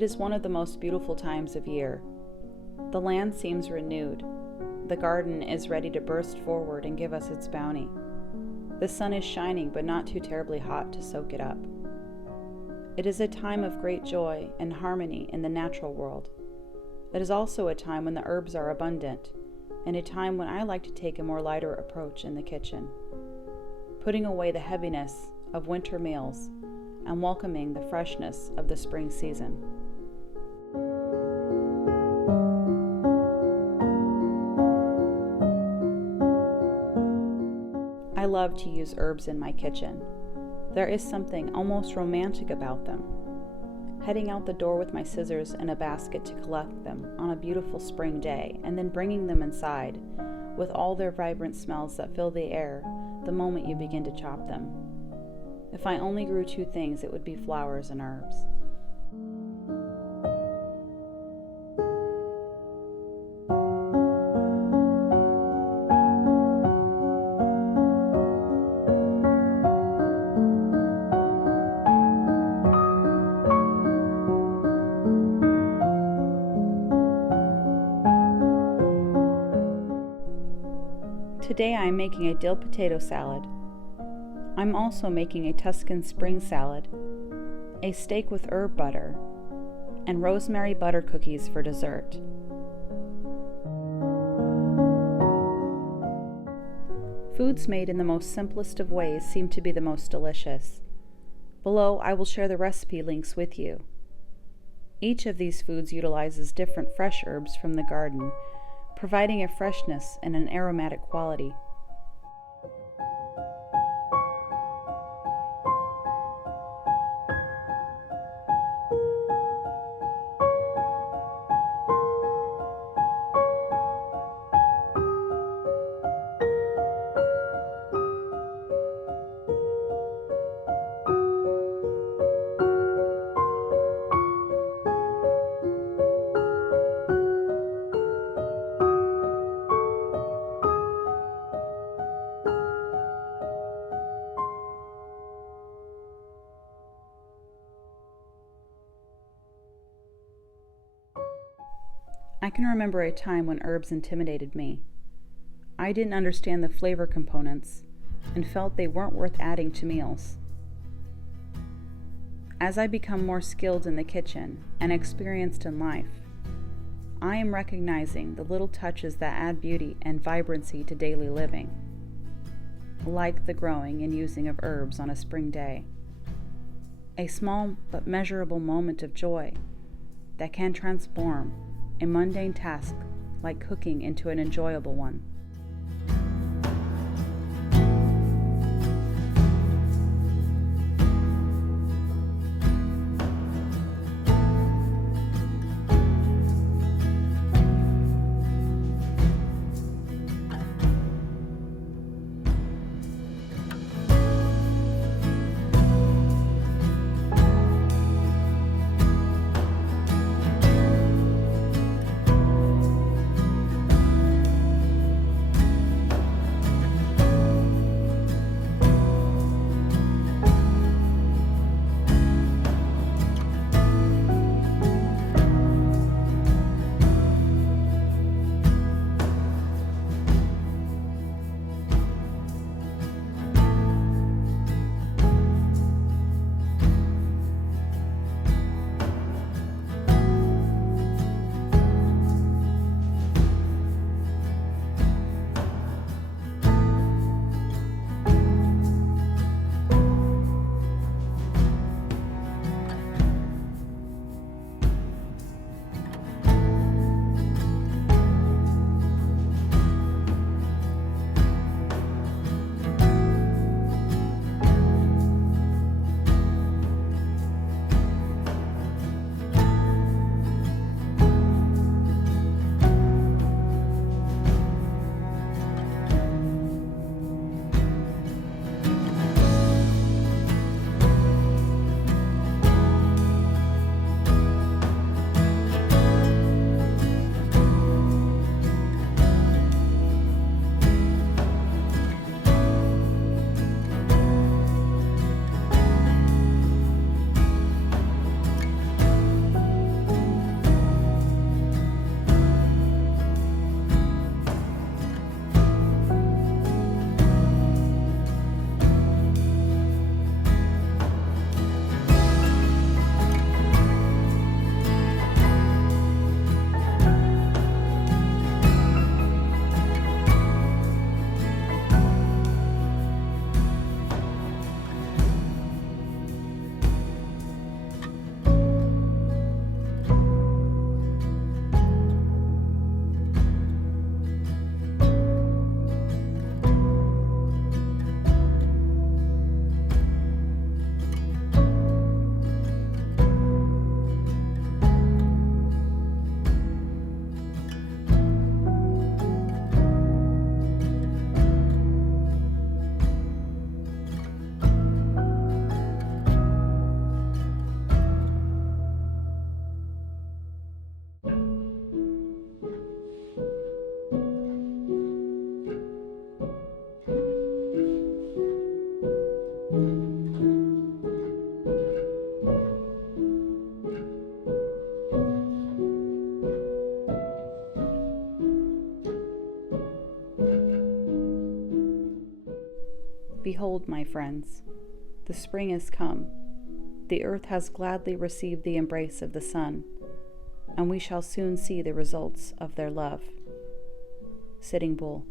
It is one of the most beautiful times of year. The land seems renewed. The garden is ready to burst forward and give us its bounty. The sun is shining, but not too terribly hot to soak it up. It is a time of great joy and harmony in the natural world. It is also a time when the herbs are abundant, and a time when I like to take a more lighter approach in the kitchen, putting away the heaviness of winter meals and welcoming the freshness of the spring season. I love to use herbs in my kitchen. There is something almost romantic about them. Heading out the door with my scissors and a basket to collect them on a beautiful spring day, and then bringing them inside with all their vibrant smells that fill the air the moment you begin to chop them. If I only grew two things, it would be flowers and herbs. Today I am making a dill potato salad. I'm also making a Tuscan spring salad, a steak with herb butter, and rosemary butter cookies for dessert. Foods made in the most simplest of ways seem to be the most delicious. Below, I will share the recipe links with you. Each of these foods utilizes different fresh herbs from the garden, providing a freshness and an aromatic quality. I can remember a time when herbs intimidated me. I didn't understand the flavor components and felt they weren't worth adding to meals. As I become more skilled in the kitchen and experienced in life, I am recognizing the little touches that add beauty and vibrancy to daily living, like the growing and using of herbs on a spring day. A small but measurable moment of joy that can transform a mundane task like cooking into an enjoyable one. Behold, my friends, the spring is come. The earth has gladly received the embrace of the sun, and we shall soon see the results of their love. Sitting Bull.